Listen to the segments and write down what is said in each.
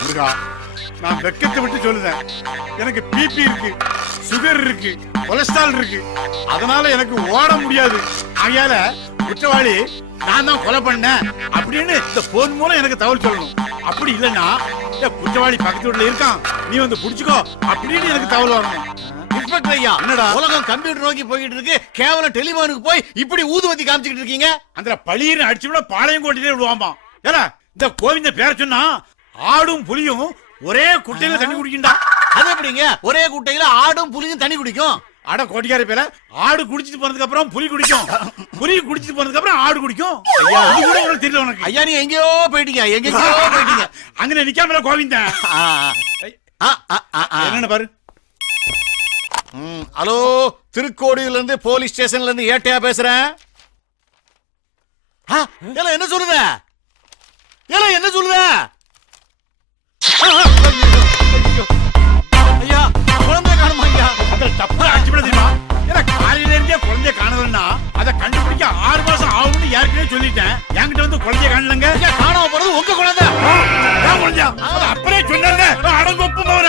முருகா, நான் வெக்கத்தை விட்டு சொல்லுறேன். எனக்கு பிபி இருக்கு, சுகர் இருக்கு, கொலஸ்ட்ரால் இருக்கு. அதனால எனக்கு ஓட முடியாது. ஆகையால குற்றவாளி நான் தான் கொலை பண்ணேன் அப்படின்னு இந்த போன் மூலம் எனக்கு தகவல் சொல்லணும். அப்படி இல்லைன்னா குற்றவாளி பக்கத்து வீட்டுல இருக்கான், நீ வந்து புடிச்சுக்கோ அப்படின்னு எனக்கு தகவல் வரணும். இன்ஸ்பெக்டர் ஐயா, என்னடா உலகம் கம்ப்யூட்டர் நோக்கி போயிட்டு இருக்கு, கேவலம் டெலிபோனுக்கு போய் இப்படி ஊதுவத்தி காமிச்சிட்டு இருக்கீங்க. அந்த பழியின்னு அடிச்சு விட பாளையம் கோட்டிலே விடுவாமா. ஏன்னா இந்த கோவிந்த பேர சொன்னா ஆடும் புலியும் ஒரே குட்டையில தண்ணி குடிக்கும்டா. அது எப்படிங்க ஒரே குட்டையில ஆடும் புலியும் தண்ணி குடிக்கும்? அட கோட்டிக்கார பேர, ஆடு குடிச்சிட்டு போனதுக்கு அப்புறம் புலி குடிக்கும், புலி குடிச்சிட்டு போனதுக்கு அப்புறம் ஆடு குடிக்கும். ஐயா இது கூட உனக்கு தெரியல உனக்கு? ஐயா நீ எங்கேயோ போயிட்டீங்க, எங்கேயோ போயிட்டீங்க. அங்க நிக்காமல கோவிந்தன் என்னன்னு பாரு. ஹலோ, திருக்கோடியில இருந்து போலீஸ் ஸ்டேஷன்ல இருந்து ஏட்டையா பேசுறேன். என்ன சொல்லுத? என்ன சொல்லுத? ஐயா குழந்தை காணுமா? ஐயா தப்பு அடிச்சு விட தெரியுமா? ஏன்னா காலையில இருந்தே குழந்தைய காணலன்னா அதை கண்டுபிடிக்க 6 மாசம் ஆகும்னு யாருக்குமே சொல்லிட்டேன். என்கிட்ட வந்து குழந்தைய காணலங்க. காணாம போறது உங்க குழந்தை. குழந்தையா அப்படியே சொன்னாங்க. அடங்கொப்பு போன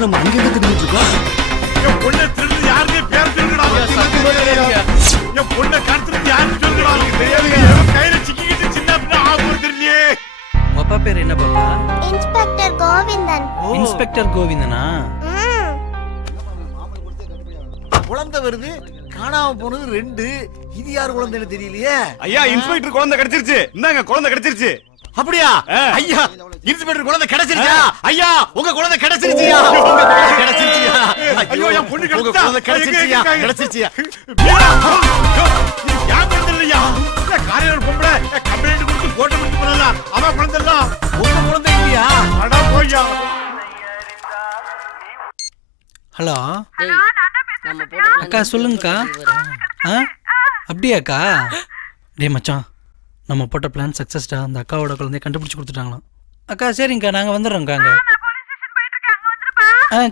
நம்ம அங்க திரும்பிட்டு இருக்கோம். என் பொண்ணை திருடு யாருமே பேர் சொல்லுடா. என் பொண்ணை கடத்துறது யாருன்னு சொல்லுடா. தெரியாதுங்க. கையில சிக்கிக்கிட்டு சின்ன பின்ன ஆகும் தெரியலையே. அப்பா பேர் என்ன பாப்பா? இன்ஸ்பெக்டர் கோவிந்தன். இன்ஸ்பெக்டர் கோவிந்தனா? குழந்தை வருது, காணாம போனது 2. இது யார் குழந்தைன்னு தெரியலையே. ஐயா இன்ஸ்பெக்டர் குழந்தை கிடைச்சிருச்சு. இந்தாங்க குழந்தை கிடைச்சிருச்சு. அப்படியா? ஐயா இன்ஸ்பெக்டர் குழந்தை கிடைச்சிருச்சா? ஐயா உங்க குழந்தை கிடைச்சிருச்சியா? கிடைச்சிருச்சியா? ஐயோ என் பொண்ணு உங்க குழந்தை கிடைச்சிருச்சியா? கிடைச்சிருச்சியா? யார் குழந்தையா? காலையில பொம்பளை கம்ப்ளைண்ட் கொடுத்து போட்டோ கொடுத்து போனல அவ குழந்தைல. உங்க குழந்தை இல்லையா? அட போய்யா. ஹலோ அக்கா, சொல்லுங்கக்கா. அப்படியாக்கா? டே மச்சான், நம்ம போட்ட பிளான் சக்சஸ்டா. அந்த அக்காவோட குழந்தைய கண்டுபிடிச்சு கொடுத்துட்டாங்களாம். அக்கா சரிங்கக்கா, நாங்கள் வந்துடுறோங்க்கா.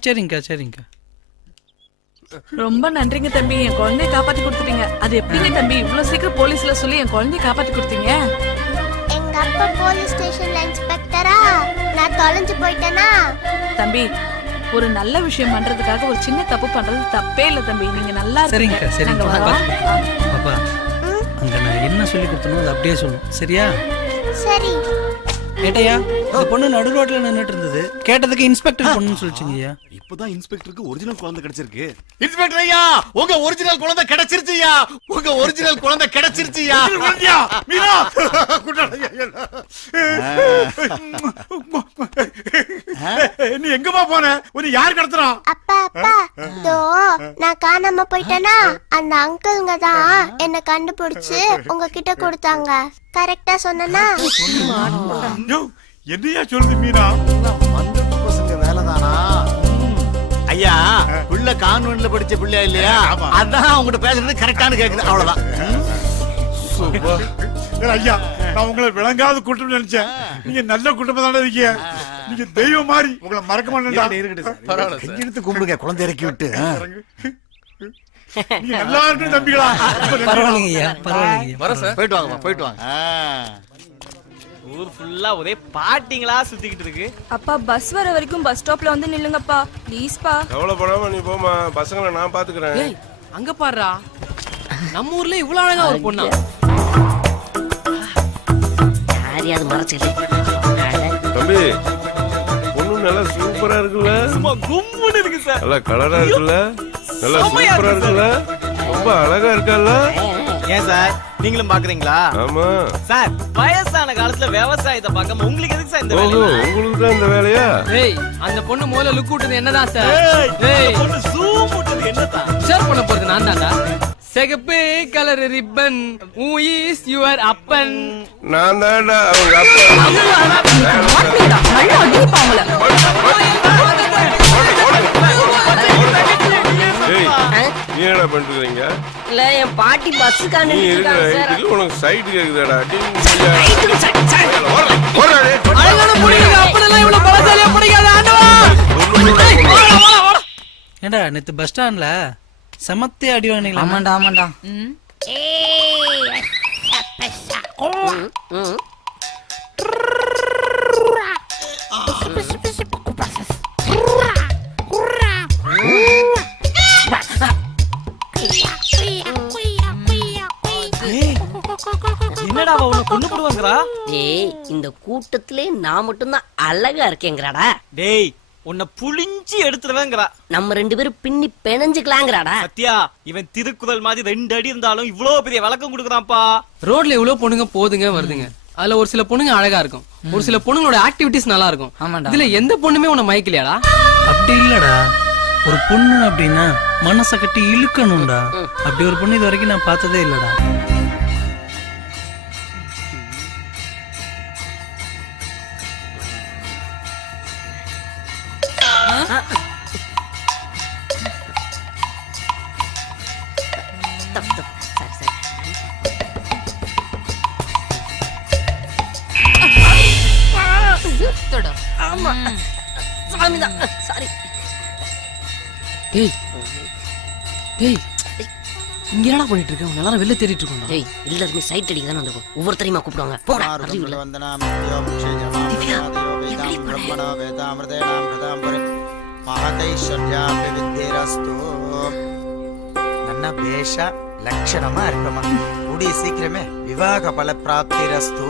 சரிங்கக்கா சரிங்கக்கா. ரொம்ப நன்றிங்க தம்பி, என் குழந்தைய காப்பாத்தி கொடுத்துட்டீங்க. அது எப்படிங்க தம்பி இவ்வளவு சீக்கிரம் போலீஸ்ல சொல்லி என் குழந்தைய காப்பாத்தி கொடுத்தீங்க? எங்க அப்பா போலீஸ் ஸ்டேஷன்ல இன்ஸ்பெக்டரா, நான் தொலைஞ்சு போயிட்டேனா? தம்பி ஒரு நல்ல விஷயம் பண்றதுக்காக ஒரு சின்ன தப்பு பண்றது தப்பே இல்ல தம்பி. நீங்க நல்லா சரிங்கக்கா நாங்க வரோம். பாப்பா, அங்க நான் என்ன சொல்லி கொடுத்தனோ அதை அப்படியே சொல்லணும், சரியா? சரி. ஏட்டையா, அந்த பொண்ணு நடு ரோட்ல நின்னுட்டு இருந்தது. கேட்டதுக்கு இன்ஸ்பெக்டர் பொண்ணுன்னு சொல்லிச்சிங்கய்யா. இப்பதான் இன்ஸ்பெக்டருக்கு ஒரிஜினல் குழந்தை கிடைச்சிருக்கு. இன்ஸ்பெக்டர் ஐயா, உங்க ஒரிஜினல் குழந்தை கிடைச்சிருச்சியா? உங்க ஒரிஜினல் குழந்தை கிடைச்சிருச்சியா? குழந்தையா மீனா நீ எங்கமா போன? ஒரு யார் கடத்துறா? அப்பா அப்பா, தோ நான் காணாம போயிட்டேனா, அந்த அங்கிள்ங்க தான் என்ன கண்டுபிடிச்சு உங்ககிட்ட கொடுத்தாங்க. கரெக்டா சொன்னனா? என்னையா சொல்லுது மீனா? மந்தப்பு பசங்க வேலைதானா? ஐயா புள்ள கான்வென்ட்ல படிச்ச பிள்ளையா இல்லையா? அதான் உங்ககிட்ட பேசுறது கரெக்டானு கேக்குது, அவ்வளவுதான். ஐயா நான் உங்களை விளங்காத கூட்டம் நினைச்சேன். நீங்க நல்ல கூட்டமா தானே இருக்கீங்க. நீங்க தெய்வம் மாதிரி, உங்களை மறக்க மாட்டேன்டா. கையெடுத்து கும்பிடுங்க, குழந்தை இறக்கி விட்டு. நீங்க நல்லா இருக்கு தம்பிகளா. பரவாயில்லைங்கய்யா, பரவாயில்லைங்க. போயிட்டு வாங்க, போயிட்டு வாங்க. ஊர் ஃபுல்லா ஒரே பாட்டிங்களா சுத்திக்கிட்டு இருக்கு. அப்பா பஸ் வர வரைக்கும் பஸ் ஸ்டாப்ல வந்து நில்லுங்கப்பா ப்ளீஸ்பா. கவலைப்படாம நீ போமா, பசங்களை நான் பாத்துக்கிறேன். ஏய் அங்க பாருடா, நம்ம ஊர்ல இவ்வளவு அழகா ஒரு பொண்ணா? யாரையாவது மறைச்சிட்டு தம்பி, பொண்ணு நல்லா சூப்பரா இருக்குல்ல? சும்மா கும்முன்னு இருக்கு சார். நல்லா கலரா இருக்குல்ல? நல்லா சூப்பரா இருக்குல்ல? ரொம்ப அழகா இருக்கல்ல? ஏன் சார் நீங்களும் பாக்குறீங்களா? ஆமா சார், வயசான காலத்துல விவசாயத்தை பார்க்காம உங்களுக்கு எதுக்கு சார் இந்த வேலை? உங்களுக்கு தான் இந்த வேலையா? ஏய் அந்த பொண்ணு முதல்ல லுக் விட்டது என்னதான் சார்? ஏய் பொண்ணு ஜூம் விட்டது என்னதான்? ஷேர் பண்ண போறது நான் தான்டா. சிகப்பு colour ribbon who is your அப்பன்? நான் தான்டா அவங்க அப்பா. நீ என்ன பண்றீங்க? இல்ல என் பாட்டி பஸ்ஸுக்கான உனக்கு சைடு கேக்குதாடா? அழகான புடிங்க அப்பனெல்லாம் இவ்வளவு பலசாலியா புடிக்காத ஆண்டவா. ஏண்டா நேத்து பஸ் ஸ்டாண்ட்ல செமத்தே அடி வாங்கினீங்களா? ஆமாண்டா ஆமாண்டா. என்னடா அவ உன்னை கொண்டு போடுவாங்கடா? டேய் இந்த கூட்டத்திலே நான் மட்டும்தான் அழகா இருக்கேங்கறாடா. டேய் உன்னை புளிஞ்சி எடுத்துருவேங்கறா. நம்ம 2 பேரும் பின்னி பெனஞ்சுக்கலாங்கறாடா. சத்யா இவன் திருக்குறள் மாதிரி 2 அடி இருந்தாலும் இவ்ளோ பெரிய விளக்கம் கொடுக்குறான்ப்பா. ரோட்ல இவ்ளோ பொண்ணுங்க போதுங்க வருதுங்க. அதுல ஒரு சில பொண்ணுங்க அழகா இருக்கும், ஒரு சில பொண்ணுங்களோட ஆக்டிவிட்டிஸ் நல்லா இருக்கும். இதுல எந்த பொண்ணுமே உன்னை மயக்கலையாடா? அப்படி இல்லடா, ஒரு பொண்ணு அப்படின்னா மனசை கட்டி இழுக்கணும்டா. அப்படி ஒரு பொண்ணு இது வரைக்கும் நான் பார்த்ததே இல்லடா. சரி சரி. ஆமா சாமிதான். சாரி. டேய் டேய் இங்க என்னடா பண்ணிட்டு இருக்க? உன்னை எல்லாரும் வெளில தேடிட்டு இருக்கோம்டா. டேய் எல்லாரும் சைட் அடிக்க தான வந்திருக்கோம். ஒவ்வொருத்தரையுமா கூப்பிடுவாங்க. போடா அறிவுல. ನನ್ನ ಬೇಷ ಲಕ್ಷಣமா இருக்கமா. கூடிய சீக்கிரமே விவாக பல பிராப்தி ரஸ்து.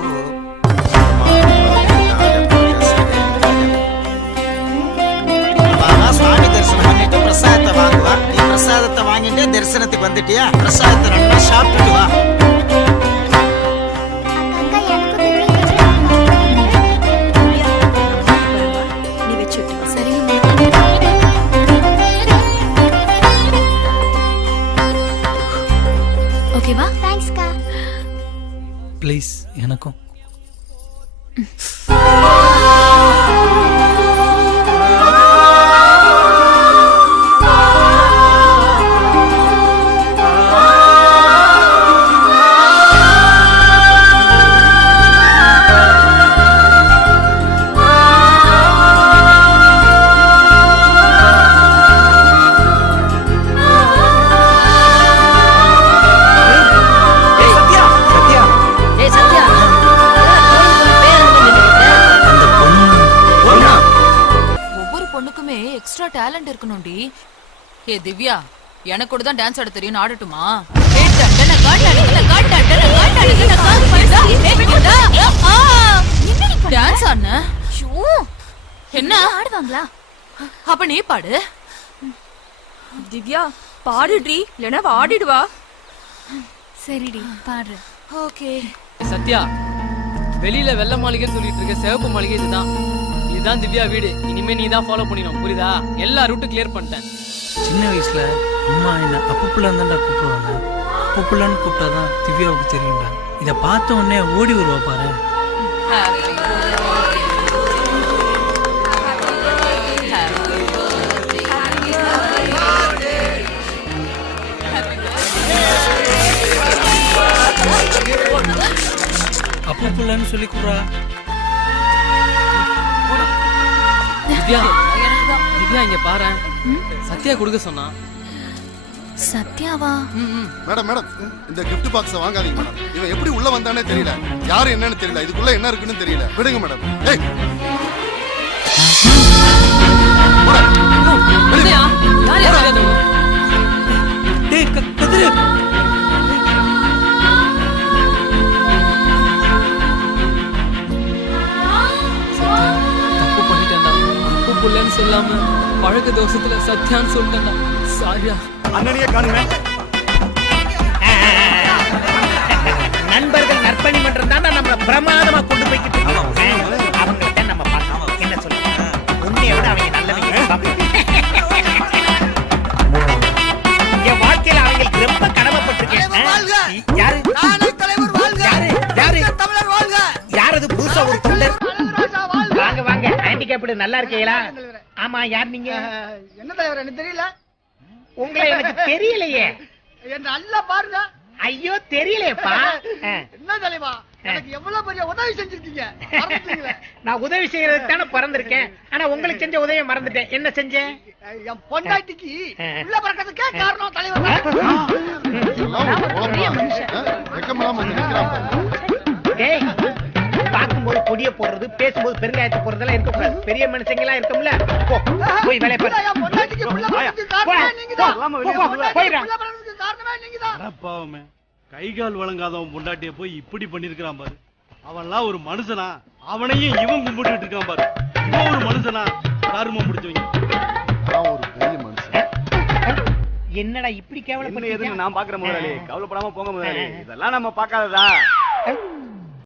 சுவாமி தரிசனம் பண்ணிட்டு பிரசாதத்தை வாங்குவா. நீ பிரசாதத்தை வாங்கிட்டு தரிசனத்துக்கு வந்துட்டியா? பிரசாதத்தை நல்லா சாப்பிட்டு வா. நீ வச்சு சரி. ஓகேவா? தேங்க்ஸ்க்கா. ப்ளீஸ் எனக்கும். எக்ஸ்ட்ரா டேலண்ட் இருக்கணும்டி. ஏ திவ்யா, எனக்கு கூட தான் டான்ஸ் ஆட தெரியும், ஆடட்டுமா? டான்ஸ் ஆடுன என்ன ஆடுவாங்களா? அப்ப நீ பாடு. திவ்யா பாடுடி, இல்லனா ஆடிடுவா. சரிடி பாடு. ஓகே. சத்யா வெளியில வெள்ளை மாளிகைன்னு சொல்லிட்டு இருக்க சிவப்பு மாளிகை இதுதான். இதுதான் திவ்யா வீடு. இனிமே நீ தான் ஃபாலோ பண்ணிடணும், புரியுதா? எல்லா ரூட்டும் கிளியர் பண்ணிட்டேன். சின்ன வயசுல அம்மா என்ன அப்பு புள்ளான்னு தான்டா கூப்பிடுவாங்க. அப்பு புள்ளான்னு கூப்பிட்டாதான் திவ்யாவுக்கு தெரியும்டா. இதை பார்த்த உடனே ஓடி வருவா பாரு. அப்பு புள்ளான்னு சொல்லி கூப்பிடுறா. திவ்யா திவ்யா இங்க பாரு, சத்யா கொடுக்க சொன்னா. சத்யாவா? மேடம் மேடம் இந்த gift பாக்ஸை வாங்காதீங்க மேடம். இவன் எப்படி உள்ள வந்தானே தெரியல, யாரு என்னன்னு தெரியல, இதுக்குள்ள என்ன இருக்குன்னு தெரியல. விடுங்க மேடம். ஏய் தப்பு பண்ணிட்டேன்டா. அப்பு புள்ளன்னு சொல்லாம பழக்க தோஷத்துல சத்யான்னு சொல்லிட்டேன்டா. சாரியா. அண்ணனையே காணுமே. நண்பர்கள் நற்பணி மன்றம் தான் நம்ம பிரமாதமா கொண்டு போய்கிட்டு இருக்கோம். அவங்கள்ட்ட நம்ம பார்க்கலாம். என்ன சொல்லுங்க, உன்னைய விட அவங்க நல்லவங்க. என் வாழ்க்கையில அவங்களுக்கு ரொம்ப கடமைப்பட்டிருக்கேன். யாரு யார் அது? புதுசா ஒரு தொண்டர். வாங்க வாங்க, ஹேண்டிகேப்டு நல்லா இருக்கீங்களா? ஆமா, யார் நீங்க? என்ன தலைவர், எனக்கு தெரியல. உங்களை எனக்கு தெரியலையே. நல்லா பாருங்க. ஐயோ தெரியலையேப்பா. என்ன தலைவா, எனக்கு எவ்வளவு பெரிய உதவி செஞ்சிருக்கீங்க. மறந்துட்டீங்களே. நான் உதவி செய்யறதுக்கு தானே பிறந்திருக்கேன். ஆனா உங்களுக்கு செஞ்ச உதவியை மறந்துட்டேன். என்ன செஞ்சேன்? என் பொண்டாட்டிக்கு உள்ள பிறக்கிறதுக்கே காரணம் தலைவர் டேய், பார்க்கும்போது கொடிய போடுறது, பேசும்போது பெருங்காயத்தை போடுறதெல்லாம் இருக்கக்கூடாது. பெரிய மனுஷங்க எல்லாம் இருக்கோம்ல. போ, போய் வேலையை பாரு. என் பொண்டாட்டிக்கு உள்ள பிறக்கிறதுக்கு காரணமே நீங்கதான். போயிடா. உள்ள பிறக்கிறதுக்கு காரணமே நீங்கதான். பாவமே கை கால் வழங்காதவன் பொண்டாட்டிய போய் இப்படி பண்ணிருக்கான் பாரு. அவன்லாம் ஒரு மனுஷனா? அவனையும் இவன் கும்பிட்டு இருக்கான் பாரு. இவன் ஒரு மனுஷனா? காரணமா முடிச்சவங்க ஒரு பெரிய மனுஷன். என்னடா இப்படி கேவலப்படுறீங்க? நான் பாக்குற முதலாளி, கவலைப்படாம போங்க முதலாளி. இதெல்லாம் நம்ம பாக்காததா?